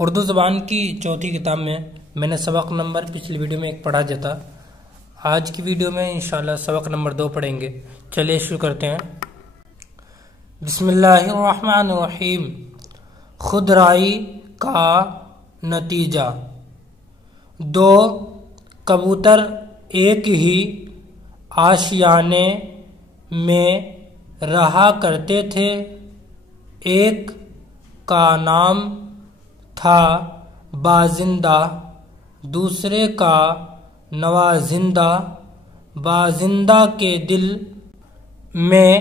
اردو زبان کی چوتھی کتاب میں نے سبق نمبر پچھلی ویڈیو میں ایک پڑھا جاتا. آج کی ویڈیو میں انشاءاللہ سبق نمبر 2 پڑھیں گے. چلیے شروع کرتے ہیں. بسم اللہ الرحمن الرحیم. خودرائی کا نتیجہ. 2 کبوتر ایک ہی آشیانے میں رہا کرتے تھے. ایک کا نام تھا بازندہ، دوسرے کا نوازندہ. بازندہ کے دل میں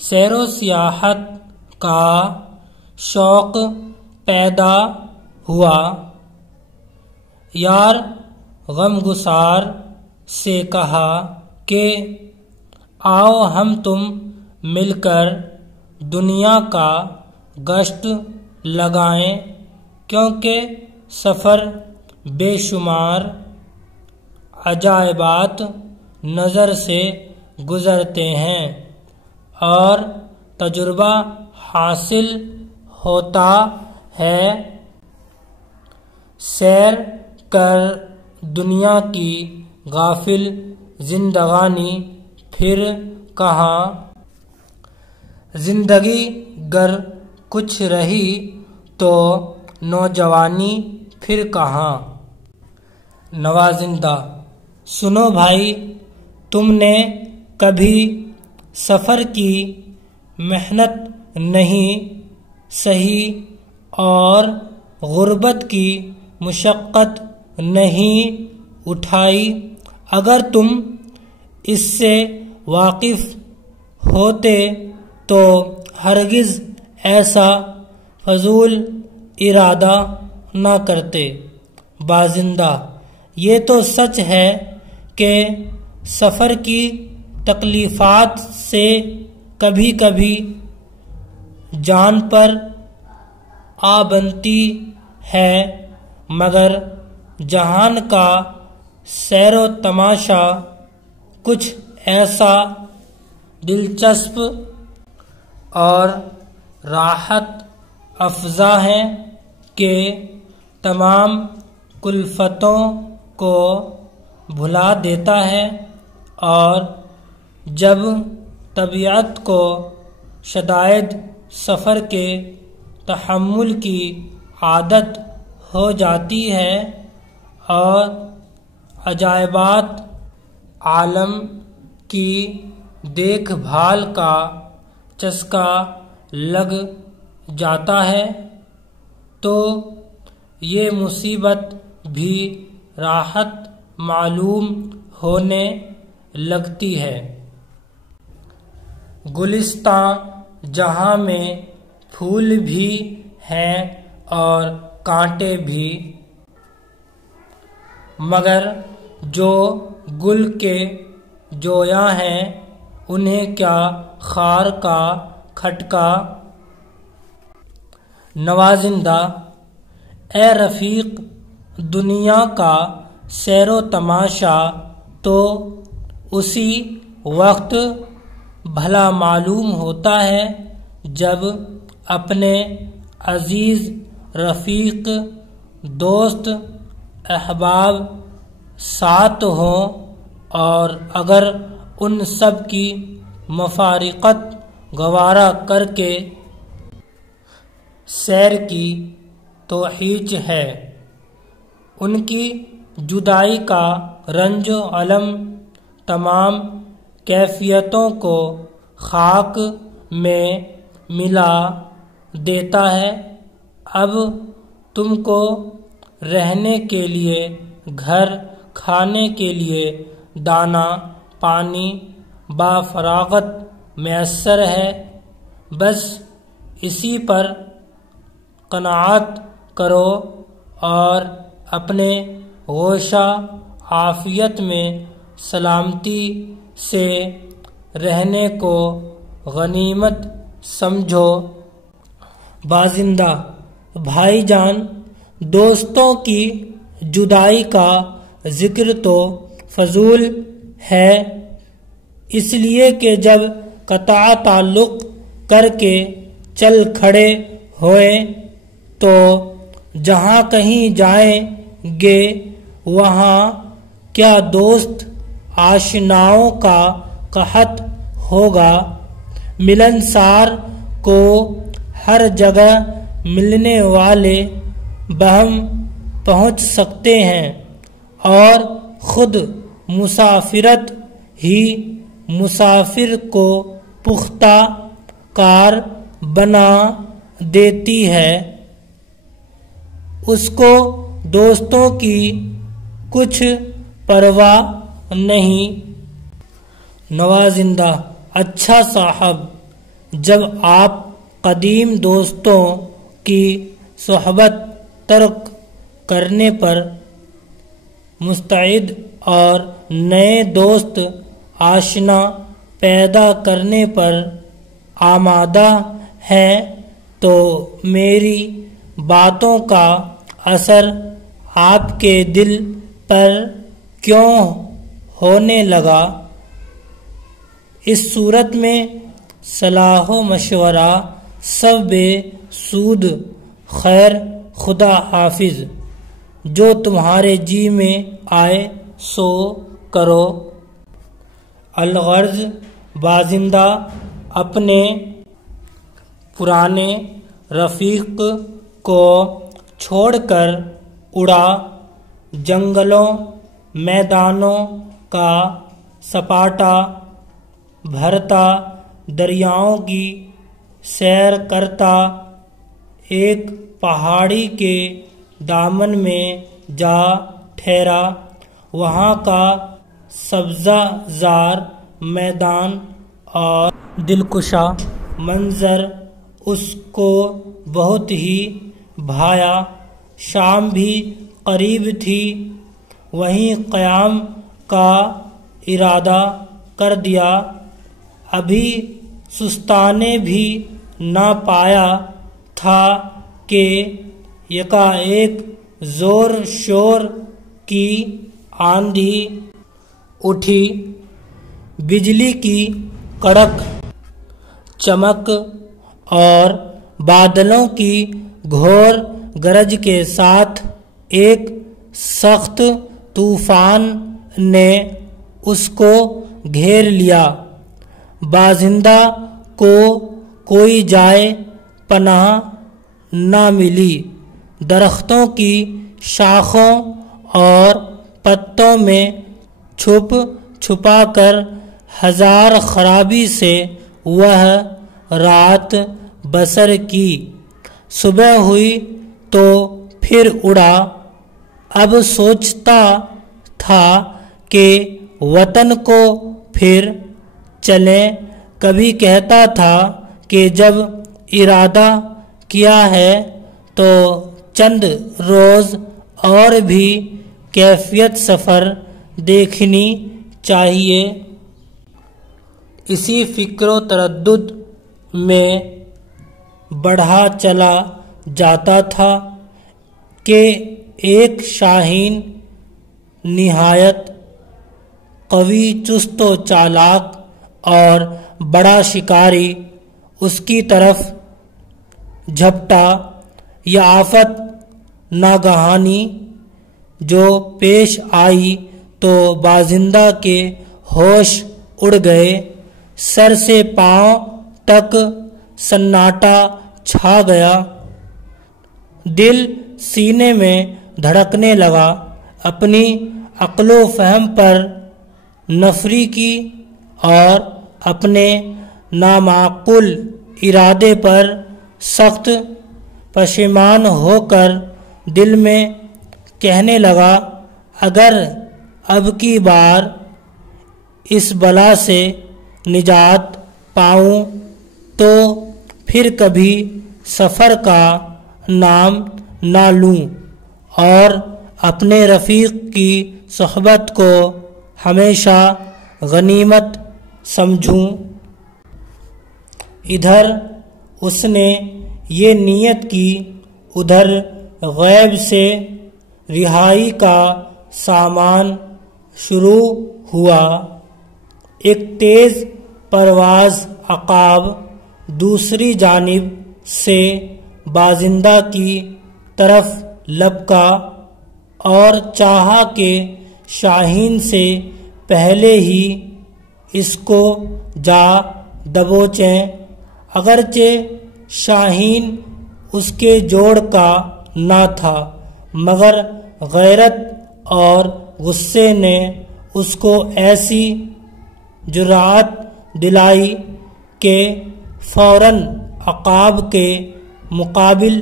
سیر و سیاحت کا شوق پیدا ہوا. یار غمگسار سے کہا کہ آؤ ہم تم مل کر دنیا کا گشت لگائیں، کیونکہ سفر بے شمار عجائبات نظر سے گزرتے ہیں اور تجربہ حاصل ہوتا ہے. سیر کر دنیا کی غافل زندگانی پھر کہاں. زندگی گر کچھ رہی تو نوجوانی پھر کہاں. نوازندہ. سنو بھائی، تم نے کبھی سفر کی محنت نہیں سہی اور غربت کی مشقت نہیں اٹھائی. اگر تم اس سے واقف ہوتے تو ہرگز ایسا فضول ارادہ نہ کرتے. بازندہ. یہ تو سچ ہے کہ سفر کی تکلیفات سے کبھی کبھی جان پر آ بنتی ہے، مگر جہان کا سیر و تماشا کچھ ایسا دلچسپ اور راحت افزا ہے کہ تمام کلفتوں کو بھلا دیتا ہے. اور جب طبیعت کو شدائد سفر کے تحمل کی عادت ہو جاتی ہے اور عجائبات عالم کی دیکھ بھال کا چسکا لگ جاتا ہے، تو یہ مصیبت بھی راحت معلوم ہونے لگتی ہے. گلستان جہاں میں پھول بھی ہیں اور کانٹے بھی، مگر جو گل کے جویاں ہیں انہیں کیا خار کا کھٹکا. نوازندہ. اے رفیق، دنیا کا سیر و تماشا تو اسی وقت بھلا معلوم ہوتا ہے جب اپنے عزیز رفیق دوست احباب ساتھ ہوں، اور اگر ان سب کی مفارقت گوارا کر کے سیر کی تو ہیچ ہے. ان کی جدائی کا رنج و الم تمام کیفیتوں کو خاک میں ملا دیتا ہے. اب تم کو رہنے کے لیے گھر، کھانے کے لیے دانا پانی بافراغت میسر ہے. بس اسی پر قناعت کرو اور اپنے گوشہ عافیت میں سلامتی سے رہنے کو غنیمت سمجھو. بازندہ. بھائی جان، دوستوں کی جدائی کا ذکر تو فضول ہے، اس لیے کہ جب قطع تعلق کر کے چل کھڑے ہوئے تو جہاں کہیں جائیں گے وہاں کیا دوست آشناؤں کا قحط ہوگا۔ ملنسار کو ہر جگہ ملنے والے بہم پہنچ سکتے ہیں اور خود مسافرت ہی مسافر کو پختہ کار بنا دیتی ہے۔ اس کو دوستوں کی کچھ پرواہ نہیں۔ نوازندہ: اچھا صاحب، جب آپ قدیم دوستوں کی صحبت ترک کرنے پر مستعد اور نئے دوست آشنا پیدا کرنے پر آمادہ ہیں تو میری باتوں کا اثر آپ کے دل پر کیوں ہونے لگا؟ اس صورت میں صلاح و مشورہ سب بے سود، خیر خدا حافظ، جو تمہارے جی میں آئے سو کرو۔ الغرض بازندہ اپنے پرانے رفیق کو چھوڑ کر اڑا، جنگلوں میدانوں کا سپاٹا بھرتا، دریاؤں کی سیر کرتا، ایک پہاڑی کے دامن میں جا ٹھہرا۔ وہاں کا سبزہ زار میدان اور دلکشا منظر اس کو بہت ہی بھایا۔ شام بھی قریب تھی، وہیں قیام کا ارادہ کر دیا۔ ابھی سستانے بھی نہ پایا تھا کہ یکایک زور شور کی آندھی اٹھی، بجلی کی کڑک چمک اور بادلوں کی گھور گرج کے ساتھ ایک سخت طوفان نے اس کو گھیر لیا۔ بازندہ کو کوئی جائے پناہ نہ ملی، درختوں کی شاخوں اور پتوں میں چھپ چھپا کر ہزار خرابی سے وہ رات بسر کی۔ صبح ہوئی تو پھر اڑا۔ اب سوچتا تھا کہ وطن کو پھر چلیں، کبھی کہتا تھا کہ جب ارادہ کیا ہے تو چند روز اور بھی کیفیت سفر دیکھنی چاہیے۔ اسی فکر و تردد میں بڑھا چلا جاتا تھا کہ ایک شاہین نہایت قوی، چست و چالاک اور بڑا شکاری اس کی طرف جھپٹا۔ یہ آفت ناگہانی جو پیش آئی تو بازندہ کے ہوش اڑ گئے، سر سے پاؤں تک سناٹا چھا گیا، دل سینے میں دھڑکنے لگا۔ اپنی عقل و فہم پر نفری کی اور اپنے نامعقول ارادے پر سخت پشیمان ہو کر دل میں کہنے لگا، اگر اب کی بار اس بلا سے نجات پاؤں تو پھر کبھی سفر کا نام نہ لوں اور اپنے رفیق کی صحبت کو ہمیشہ غنیمت سمجھوں۔ ادھر اس نے یہ نیت کی، ادھر غیب سے رہائی کا سامان شروع ہوا۔ ایک تیز پرواز عقاب دوسری جانب سے بازندہ کی طرف لپکا اور چاہا کہ شاہین سے پہلے ہی اس کو جا دبوچیں، اگرچہ شاہین اس کے جوڑ کا نہ تھا، مگر غیرت اور غصے نے اس کو ایسی جرأت دلائی کہ فوراً عقاب کے مقابل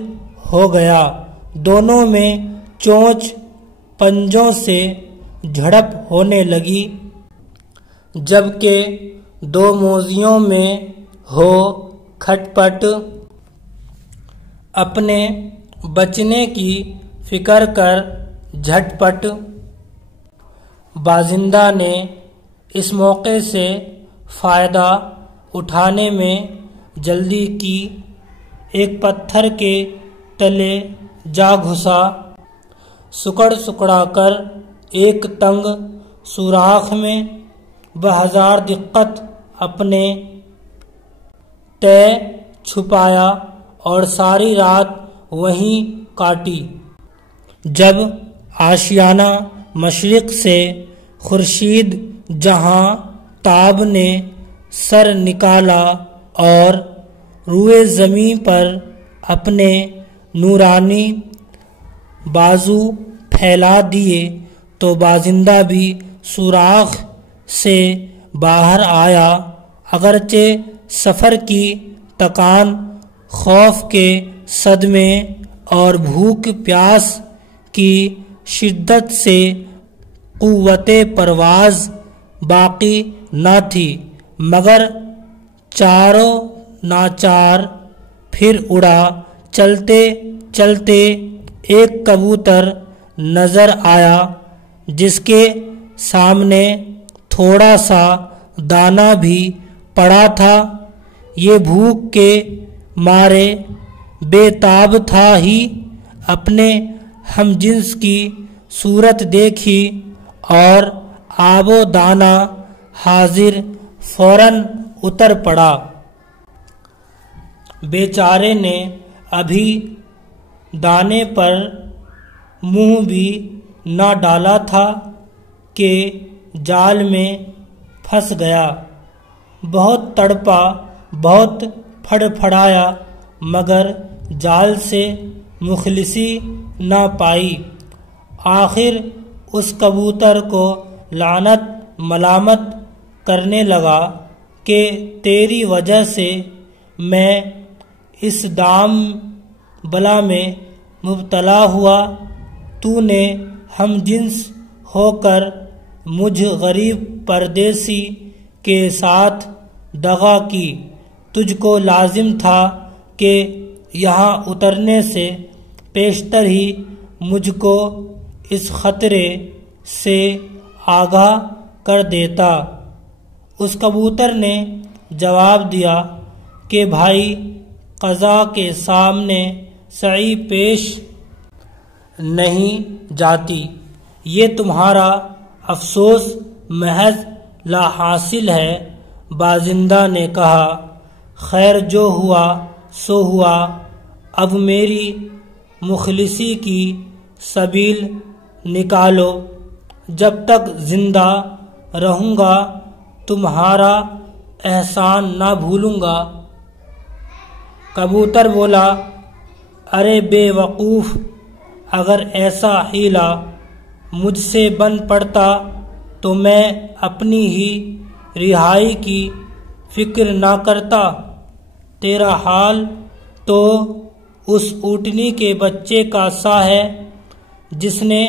ہو گیا۔ دونوں میں چونچ پنجوں سے جھڑپ ہونے لگی، جبکہ دو موذیوں میں ہو کھٹ پٹ۔ اپنے بچنے کی فکر کر جھٹ پٹ بازندہ نے اس موقع سے فائدہ اٹھانے میں جلدی کی، ایک پتھر کے تلے جا گھسا، سکڑ سکڑا کر ایک تنگ سوراخ میں بہزار دقت اپنے تہ چھپایا اور ساری رات وہیں کاٹی۔ جب آشیانہ مشرق سے خورشید جہاں تاب نے سر نکالا اور روئے زمین پر اپنے نورانی بازو پھیلا دیے تو بازندہ بھی سوراخ سے باہر آیا، اگرچہ سفر کی تکان، خوف کے صدمے اور بھوک پیاس کی شدت سے قوت پرواز باقی نہ تھی، مگر چاروں ناچار پھر اڑا۔ چلتے چلتے ایک کبوتر نظر آیا جس کے سامنے تھوڑا سا دانہ بھی پڑا تھا، یہ بھوک کے مارے بے تاب تھا ہی، اپنے ہم جنس کی صورت دیکھی اور آب و دانہ حاضر، فوراً اتر پڑا۔ بیچارے نے ابھی دانے پر منہ بھی نہ ڈالا تھا کہ جال میں پھنس گیا، بہت تڑپا، بہت پھڑ پھڑایا، مگر جال سے مخلصی نہ پائی۔ آخر اس کبوتر کو لعنت ملامت کرنے لگا کہ تیری وجہ سے میں اس دام بلا میں مبتلا ہوا، تو نے ہم جنس ہو کر مجھ غریب پردیسی کے ساتھ دغا کی، تجھ کو لازم تھا کہ یہاں اترنے سے پیشتر ہی مجھ کو اس خطرے سے آگاہ کر دیتا۔ اس کبوتر نے جواب دیا کہ بھائی، قضا کے سامنے سعی پیش نہیں جاتی، یہ تمہارا افسوس محض لا حاصل ہے۔ بازندہ نے کہا، خیر جو ہوا سو ہوا، اب میری مخلصی کی سبیل نکالو، جب تک زندہ رہوں گا تمہارا احسان نہ بھولوں گا۔ کبوتر بولا، ارے بے وقوف، اگر ایسا حیلہ مجھ سے بن پڑتا تو میں اپنی ہی رہائی کی فکر نہ کرتا، تیرا حال تو اس اونٹنی کے بچے کا سا ہے جس نے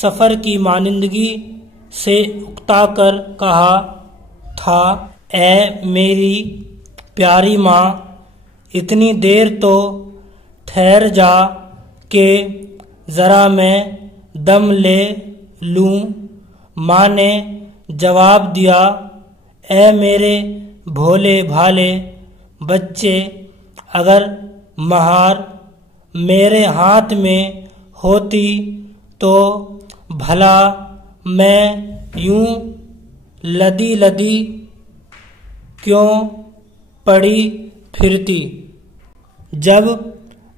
سفر کی مانندگی سے اکتا کر کہا تھا، اے میری پیاری ماں، اتنی دیر تو ٹھہر جا کہ ذرا میں دم لے لوں۔ ماں نے جواب دیا، اے میرے بھولے بھالے بچے، اگر مہار میرے ہاتھ میں ہوتی تو بھلا میں یوں لدی لدی کیوں پڑی پھرتی۔ جب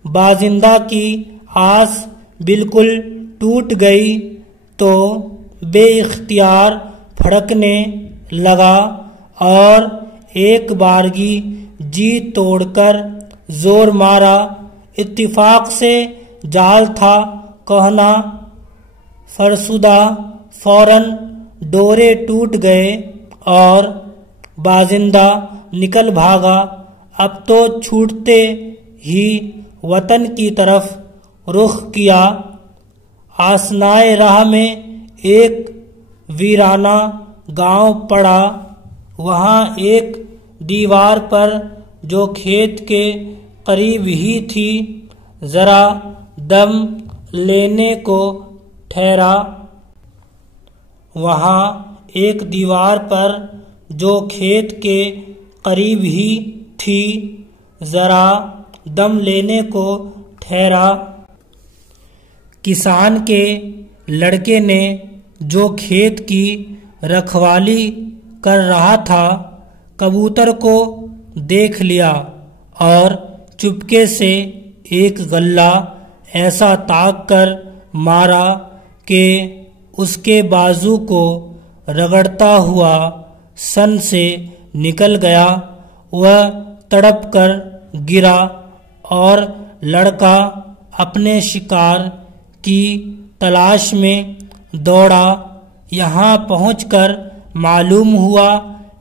بازندہ کی آس بالکل ٹوٹ گئی تو بے اختیار پھڑکنے لگا اور ایک بارگی جی توڑ کر زور مارا۔ اتفاق سے جال تھا کہنا فرسودہ، فوراً ڈورے ٹوٹ گئے اور بازندہ نکل بھاگا۔ اب تو چھوٹتے ہی وطن کی طرف رخ کیا۔ آسنائے راہ میں ایک ویرانہ گاؤں پڑا، وہاں ایک دیوار پر جو کھیت کے قریب ہی تھی ذرا دم لینے کو ٹھہرا۔ وہاں ایک دیوار پر جو کھیت کے قریب ہی تھی ذرا دم لینے کو ٹھہرا۔ کسان کے لڑکے نے جو کھیت کی رکھوالی کر رہا تھا کبوتر کو دیکھ لیا اور چپکے سے ایک غلہ ایسا تاک کر مارا کہ اس کے بازو کو رگڑتا ہوا سن سے نکل گیا۔ وہ تڑپ کر گرا اور لڑکا اپنے شکار کی تلاش میں دوڑا۔ یہاں پہنچ کر معلوم ہوا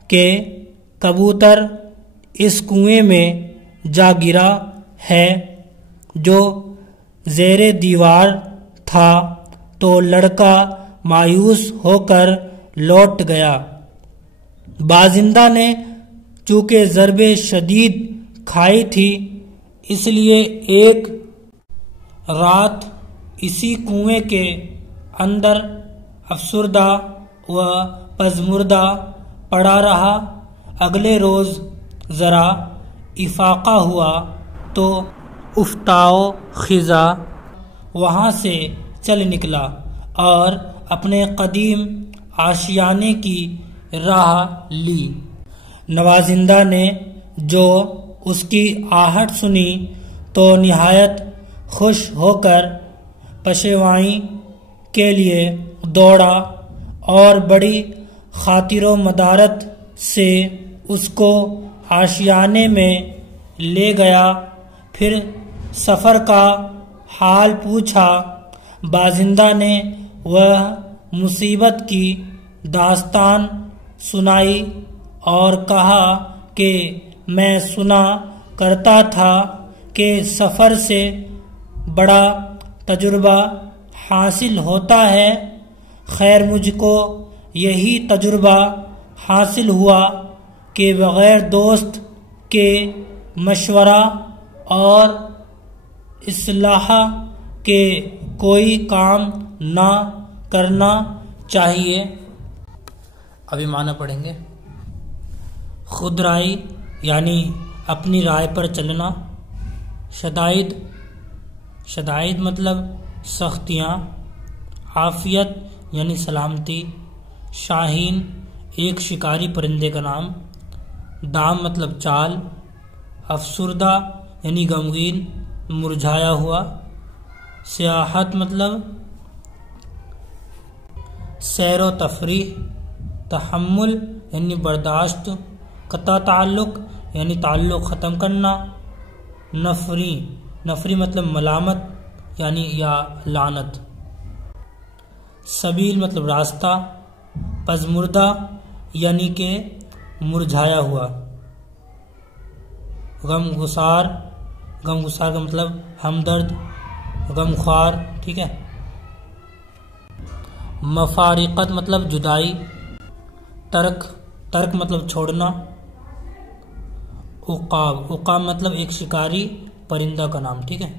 کہ کبوتر اس کنویں میں جا گرا ہے جو زیر دیوار تھا، تو لڑکا مایوس ہو کر لوٹ گیا۔ بازندہ نے چونکہ ضرب شدید کھائی تھی اس لیے ایک رات اسی کنویں کے اندر افسردہ و پژمردہ پڑا رہا۔ اگلے روز ذرا افاقہ ہوا تو افتاؤ خزاں وہاں سے چل نکلا اور اپنے قدیم آشیانے کی راہ لی۔ نوازندہ نے جو اس کی آہٹ سنی تو نہایت خوش ہو کر پشیوائی کے لیے دوڑا اور بڑی خاطر و مدارت سے اس کو آشیانے میں لے گیا۔ پھر سفر کا حال پوچھا۔ بازندہ نے وہ مصیبت کی داستان سنائی اور کہا کہ میں سنا کرتا تھا کہ سفر سے بڑا تجربہ حاصل ہوتا ہے۔ خیر مجھ کو یہی تجربہ حاصل ہوا کہ بغیر دوست کے مشورہ اور اصلاح کے کوئی کام نہ کرنا چاہیے۔ ابھی معنی پڑھیں گے۔ خود رائے یعنی اپنی رائے پر چلنا۔ شدائد مطلب سختیاں۔ عافیت یعنی سلامتی۔ شاہین ایک شکاری پرندے کا نام۔ دام مطلب چال۔ افسردہ یعنی غمگین، مرجھایا ہوا۔ سیاحت مطلب سیر و تفریح۔ تحمل یعنی برداشت۔ قطع تعلق یعنی تعلق ختم کرنا۔ نفری مطلب ملامت یعنی یا لعنت۔ سبیل مطلب راستہ۔ پژمردہ یعنی کہ مرجھایا ہوا۔ غمگسار کا مطلب ہمدرد، غمخوار، ٹھیک ہے۔ مفارقت مطلب جدائی۔ ترک مطلب چھوڑنا۔ عقاب مطلب ایک شکاری پرندہ کا نام، ٹھیک ہے۔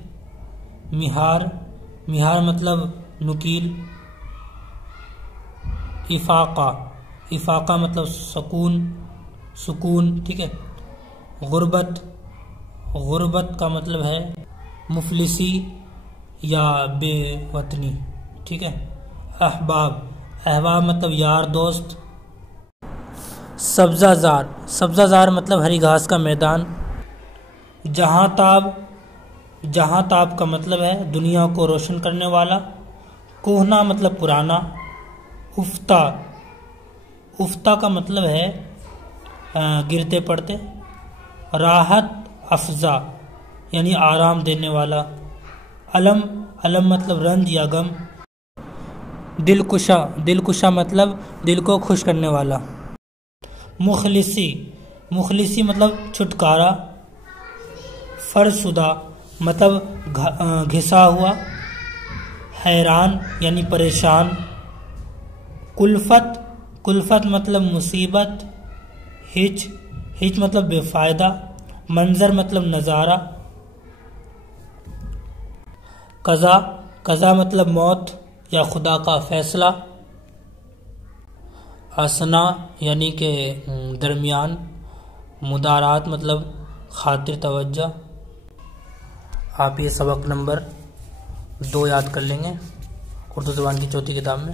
مہار مطلب نکیل۔ افاقہ مطلب سکون، ٹھیک ہے۔ غربت کا مطلب ہے مفلسی یا بے وطنی، ٹھیک ہے۔ احباب مطلب یار دوست۔ سبزہ زار مطلب ہری گھاس کا میدان۔ جہاں تاب جہاں تاب کا مطلب ہے دنیا کو روشن کرنے والا، کوہنا مطلب پرانا، افتا، افتا کا مطلب ہے گرتے پڑتے، راحت افزا یعنی آرام دینے والا، علم، علم مطلب رنج یا غم، دلکشا، دلکشا مطلب دل کو خوش کرنے والا، مخلصی، مخلصی مطلب چھٹکارا، فرشدہ مطلب گھسا ہوا، حیران یعنی پریشان، کلفت، کلفت مطلب مصیبت، ہچ، ہچ مطلب بے فائدہ، منظر مطلب نظارہ، قضا، قضا مطلب موت یا خدا کا فیصلہ، اسنا یعنی کہ درمیان، مدارات مطلب خاطر توجہ۔ آپ یہ سبق نمبر 2 یاد کر لیں گے اردو زبان کی چوتھی کتاب میں۔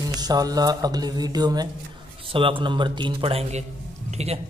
انشاءاللہ اگلی ویڈیو میں سبق نمبر 3 پڑھائیں گے، ٹھیک ہے۔